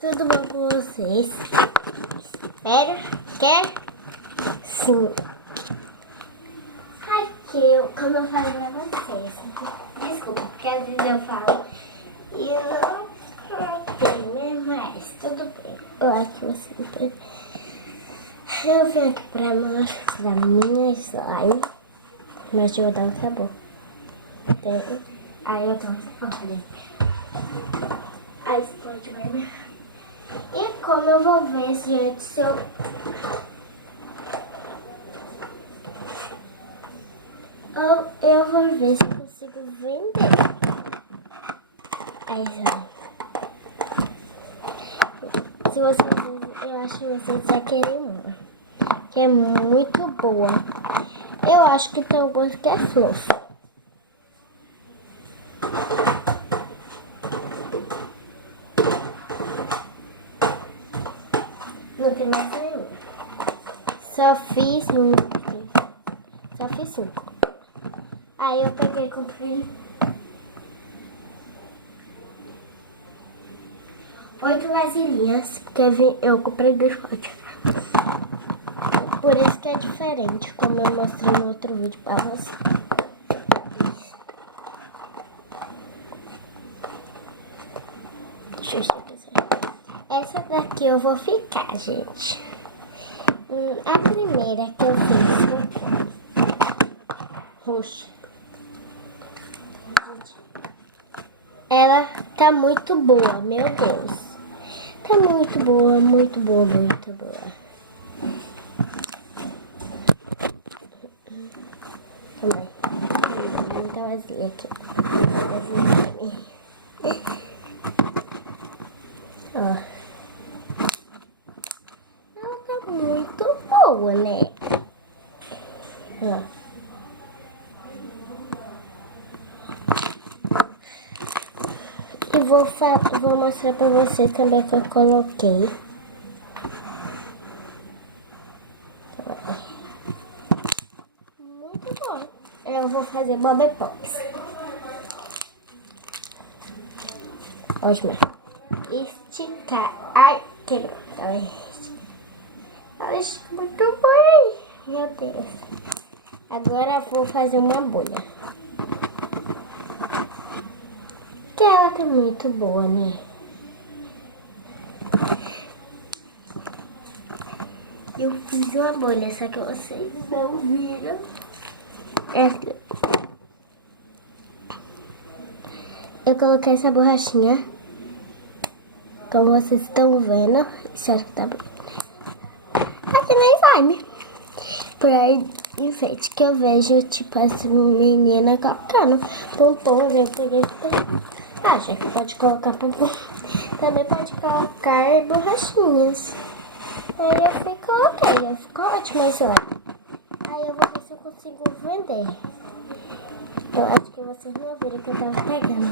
Tudo bom com vocês? Espero que sim. Aqui, como eu falei pra vocês, desculpa, porque às vezes eu falo e eu não coloquei, né? Mas tudo bem. Eu acho que você entende. Eu vim aqui pra mostrar minha slime, mas de verdade acabou. Aí eu tô olha. Aí explode, vai ver. E como eu vou ver, gente, se eu... Eu vou ver se eu consigo vender. Aí já. Se vocês... Eu acho que vocês já querem uma. Que é muito boa. Eu acho que tem um gosto que é fluff. Não tem mais nenhuma. Só fiz 5. Aí eu peguei e comprei 8 vasilhinhas, porque eu comprei 2 potes. Por isso que é diferente, como eu mostrei no outro vídeo pra você. Deixa eu ver. Essa daqui eu vou ficar, gente. A primeira que eu fiz roxa. Ela tá muito boa, meu Deus. Tá muito boa, muito boa, muito boa. Também. Muita vazia aqui. Ó. Ela tá muito boa, né? Ó. E vou mostrar pra você também que eu coloquei. Muito bom. Eu vou fazer Bob Pops. Ótimo. Esticar. Ai, quebrou. Ela estica muito bem. Meu Deus. Agora eu vou fazer uma bolha. Que ela tá muito boa, né? Eu fiz uma bolha, só que vocês não viram. Eu coloquei essa borrachinha, como vocês estão vendo. Espero que tá bom. Aqui na slime. Por aí, enfeite, que eu vejo, tipo, as meninas colocando pompons. Eu peguei. Ah, já que pode colocar pompom. Também pode colocar borrachinhas. Aí eu coloquei, ficou ótimo esse lá. Aí eu vou ver se eu consigo vender. Eu acho que vocês não viram que eu tava pegando.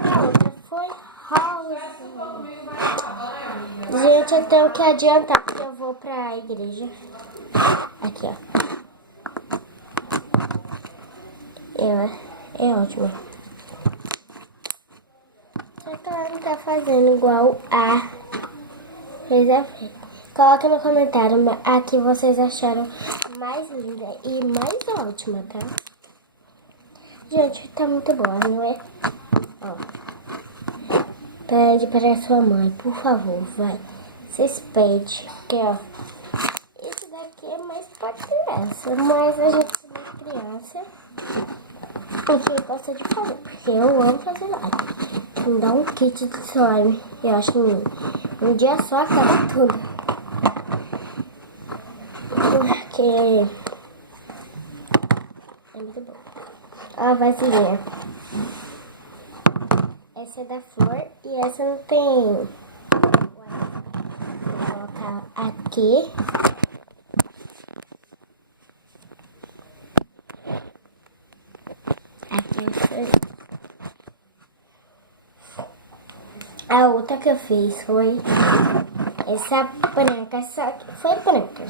A outra foi rosa. Gente, eu tenho que adiantar porque eu vou pra igreja. Aqui, ó. É ótimo. Só que ela não tá fazendo igual a fez. Coloca no comentário a que vocês acharam mais linda e mais ótima, tá? Gente, tá muito boa, não é? Ó. Pede para sua mãe, por favor, vai. Vocês pedem, porque, ó. Isso daqui é mais pra criança, mas a gente é criança. Porque gosta de fazer, porque eu amo fazer live. Me dá um kit de slime. Eu acho que um dia só acaba tudo. Porque é muito bom. Ó a vasilhinha. Essa é da flor e essa não tem. Vou colocar aqui. A outra que eu fiz foi essa branca, só que foi branca.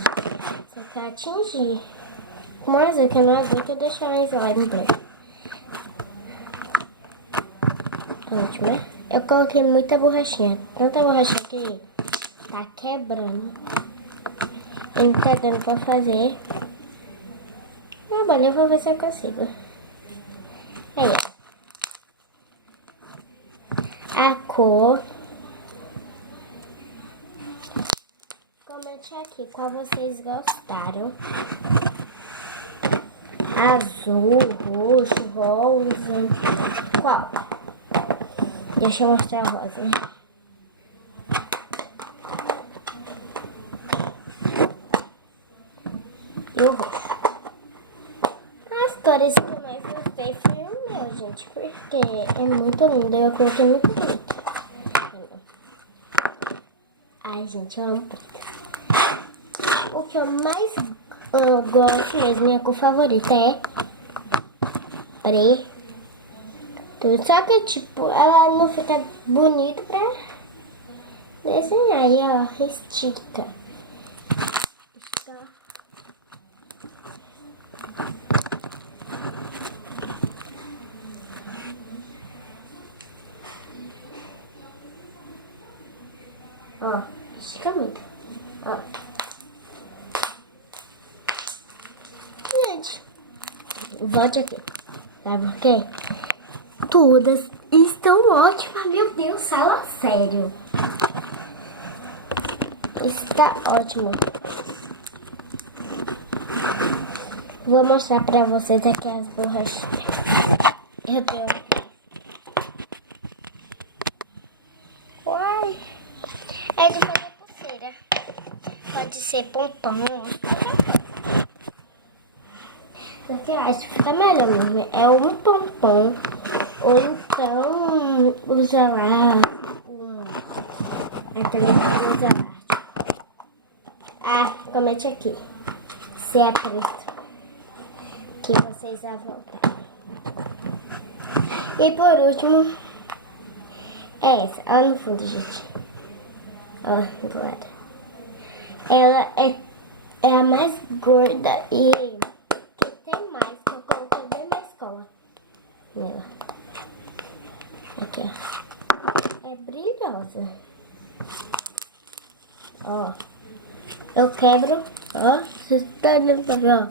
Só que eu atingi com azul, que eu não azul que eu deixei uma slime branca. Ótimo. Eu coloquei muita borrachinha. Tanta borrachinha que tá quebrando. E não tá dando pra fazer. Ah, bom, eu vou ver se eu consigo. Aí, ó. A cor. Comente aqui qual vocês gostaram. Azul, roxo, rosa. Qual? Deixa eu mostrar a rosa. E o roxo. As cores que eu mais gostei foi o meu, gente. Porque é muito lindo. Eu coloquei muito bonito. Ai, gente, eu amo preto. O que eu mais gosto mesmo, minha cor favorita é preto. Só que, tipo, ela não fica bonita pra desenhar. Aí, ó, estica. Ó, estica muito. Ó. Gente, volte aqui. Sabe por quê? Todas estão ótimas. Meu Deus, fala sério. Está ótimo. Vou mostrar pra vocês aqui as borrachinhas. Eu tenho aqui. Uai. É de fazer pulseira. Pode ser pompom, qualquer coisa. Só que eu acho que fica melhor mesmo. É um pompom. Ou então usa lá aquele que usa lá. Ah, comente aqui. Se é preto. Que vocês vão voltar. E por último, é essa. Olha no fundo, gente. Ó, do lado. Ela é a mais gorda e que tem mais, que eu coloquei bem na escola. Nela. Aqui, ó. É brilhosa. Ó. Eu quebro, ó. Vocês estão olhando pra ver, ó.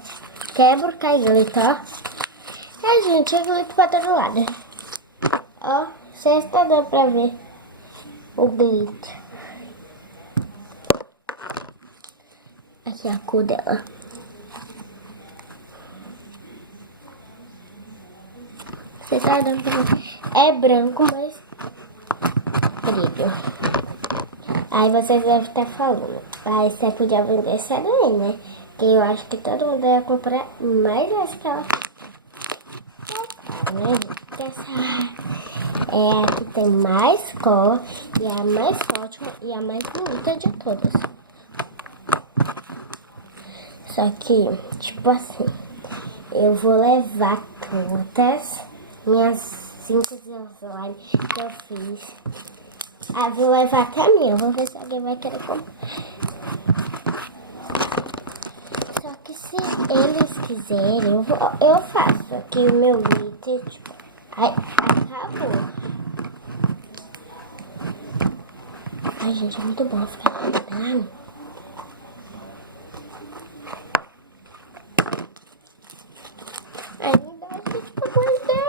Quebro, cai glitter, ó. É, gente, eu glitter pra todo lado. Ó, vocês estão dando pra ver o glitter. Aqui é a cor dela. Você tá dando pra ver? É branco, mas brilho. Aí vocês devem estar falando. Aí você podia vender essa daí, né? Que eu acho que todo mundo ia comprar mais essa que ela. Né, gente? Porque essa é a que tem mais cor e a mais forte e a mais bonita de todas. Só que, tipo assim, eu vou levar todas minhas 5 de slime que eu fiz. Ah, vou levar até a minha. Vou ver se alguém vai querer comprar. Só que se eles quiserem, eu faço. Aqui o meu glitter, tipo, ai, acabou. Ai, gente, é muito bom ficar lembrando. Ai, não dá gente pra guardar.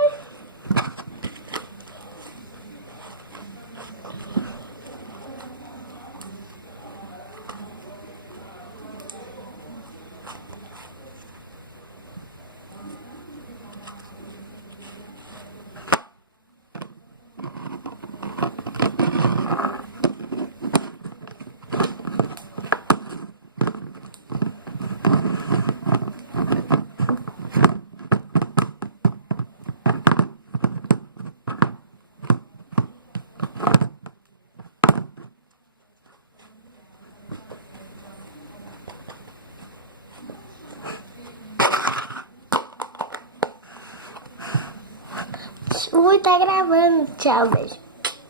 Ui, tá gravando. Tchau, beijo.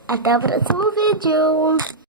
Até o próximo vídeo.